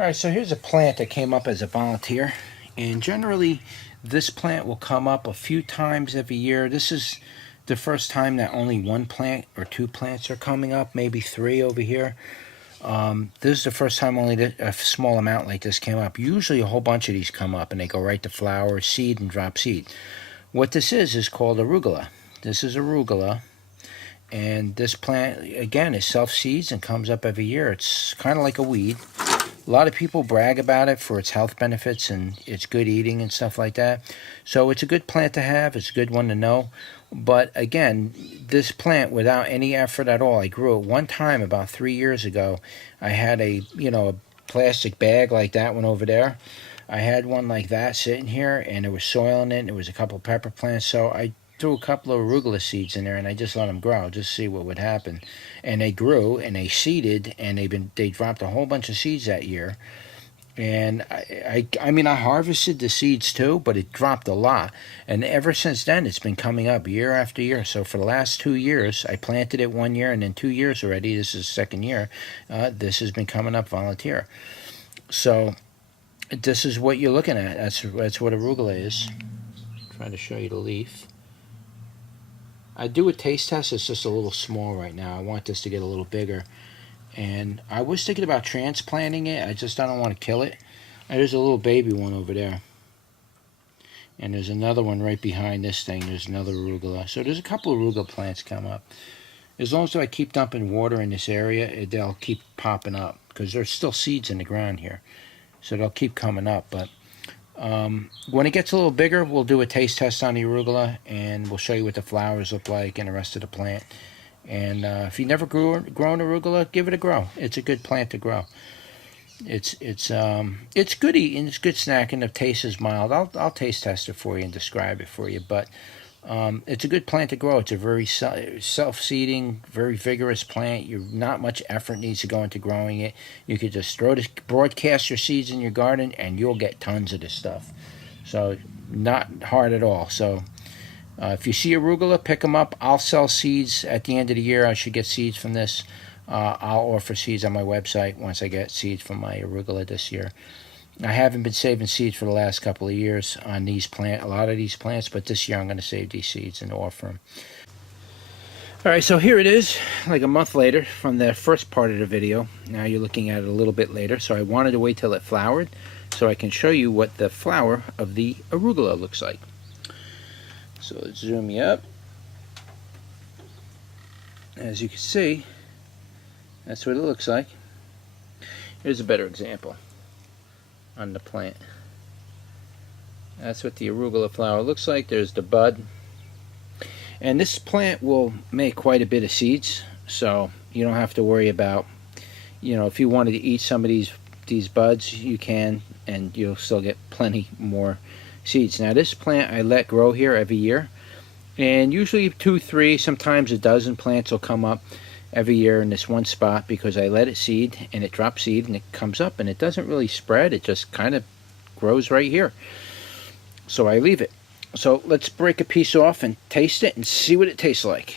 Alright, so here's a plant that came up as a volunteer, and generally this plant will come up a few times every year. This is the first time that only one plant or two plants are coming up, maybe three over here. This is the first time only a small amount like this came up. Usually a whole bunch of these come up and they go right to flower, seed, and drop seed. What this is called arugula. This is arugula. And this plant, again, is self-seeds and comes up every year. It's kind of like a weed. A lot of people brag about it for its health benefits and its good eating and stuff like that. So it's a good plant to have. It's a good one to know. But again, this plant, without any effort at all, I grew it one time about 3 years ago. I had a plastic bag like that one over there. I had one like that sitting here, and there was soil in it, and there was a couple of pepper plants. So I threw a couple of arugula seeds in there, and I just let them grow, just see what would happen. And they grew, and they seeded, and they dropped a whole bunch of seeds that year. And I mean, I harvested the seeds too, but it dropped a lot. And ever since then, it's been coming up year after year. So for the last 2 years, I planted it 1 year, and then 2 years already, this is the second year, this has been coming up volunteer. So this is what you're looking at. That's what arugula is. I'm trying to show you the leaf. I do a taste test. It's just a little small right now. I want this to get a little bigger. And I was thinking about transplanting it. I don't want to kill it. There's a little baby one over there. And there's another one right behind this thing. There's another arugula. So there's a couple of arugula plants come up. As long as I keep dumping water in this area, they'll keep popping up. Because there's still seeds in the ground here. So they'll keep coming up. But when it gets a little bigger, we'll do a taste test on the arugula. And we'll show you what the flowers look like and the rest of the plant. And if you never grown arugula, give it a grow. It's a good plant to grow. It's good eating. It's good snacking. The taste is mild. I'll taste test it for you and describe it for you. But it's a good plant to grow. It's a very self-seeding, very vigorous plant. Not much effort needs to go into growing it. You could just broadcast your seeds in your garden, and you'll get tons of this stuff. So not hard at all. So. If you see arugula, pick them up. I'll sell seeds at the end of the year. I should get seeds from this. I'll offer seeds on my website once I get seeds from my arugula this year. I haven't been saving seeds for the last couple of years on a lot of these plants, but this year I'm going to save these seeds and offer them. All right, so here it is, like a month later from the first part of the video. Now you're looking at it a little bit later, so I wanted to wait till it flowered so I can show you what the flower of the arugula looks like. So let's zoom you up. As you can see, that's what it looks like. Here's a better example on the plant. That's what the arugula flower looks like. There's the bud. And this plant will make quite a bit of seeds, so you don't have to worry about, if you wanted to eat some of these buds, you can, and you'll still get plenty more seeds. Now this plant I let grow here every year, and usually 2, 3, sometimes a dozen plants will come up every year in this one spot because I let it seed and it drops seed and it comes up and it doesn't really spread. It just kind of grows right here. So I leave it. So let's break a piece off and taste it and see what it tastes like.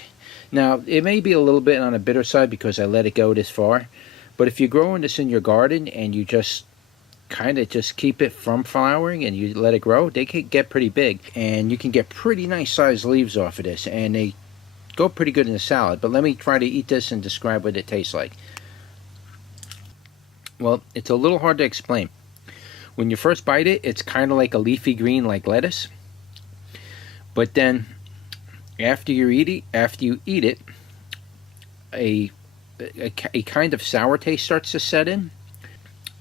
Now it may be a little bit on the bitter side because I let it go this far, but if you're growing this in your garden and you just keep it from flowering and you let it grow, they can get pretty big and you can get pretty nice sized leaves off of this, and they go pretty good in a salad. But let me try to eat this and describe what it tastes like. Well, it's a little hard to explain. When you first bite it, it's kind of like a leafy green like lettuce, but then after you eat it, a kind of sour taste starts to set in.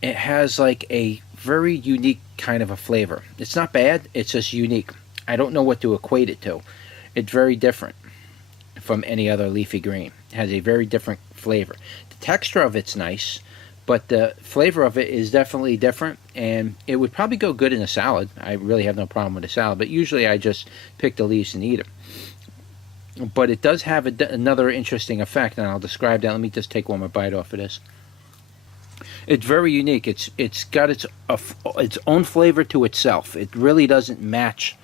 It has like a very unique kind of a flavor. It's not bad, it's just unique. I don't know what to equate it to. It's very different from any other leafy green. It has a very different flavor. The texture of it's nice, but the flavor of it is definitely different, and it would probably go good in a salad. I really have no problem with a salad, but usually I just pick the leaves and eat them. But it does have another interesting effect, and I'll describe that. Let me just take one more bite off of this. It's very unique. It's got its own flavor to itself. It really doesn't match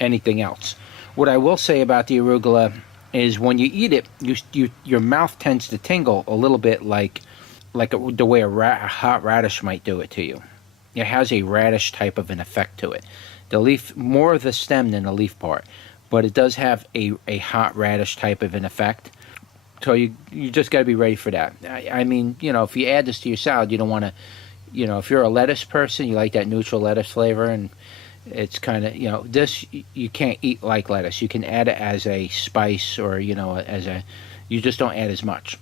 anything else. What I will say about the arugula is when you eat it, your mouth tends to tingle a little bit like like the way a hot radish might do it to you. It has a radish type of an effect to it. The leaf, more of the stem than the leaf part, but it does have a hot radish type of an effect. So you just got to be ready for that. I mean, you know, if you add this to your salad, you don't want to, you know, if you're a lettuce person, you like that neutral lettuce flavor, and it's kind of, you know, this you can't eat like lettuce. You can add it as a spice, or, you know, as a, you just don't add as much.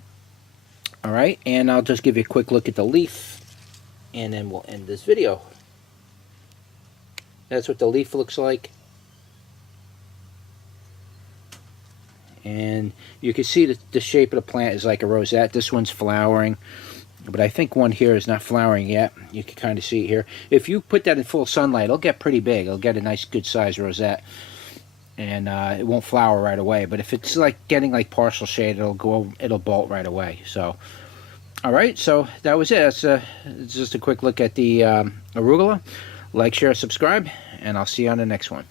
All right, and I'll just give you a quick look at the leaf, and then we'll end this video. That's what the leaf looks like. And you can see that the shape of the plant is like a rosette. This one's flowering, but I think one here is not flowering yet. You can kind of see it here. If you put that in full sunlight, it'll get pretty big. It'll get a nice good sized rosette, and it won't flower right away. But if it's like getting like partial shade, it'll bolt right away. So, all right, so that was it. That's just a quick look at the arugula. Like, share, subscribe, and I'll see you on the next one.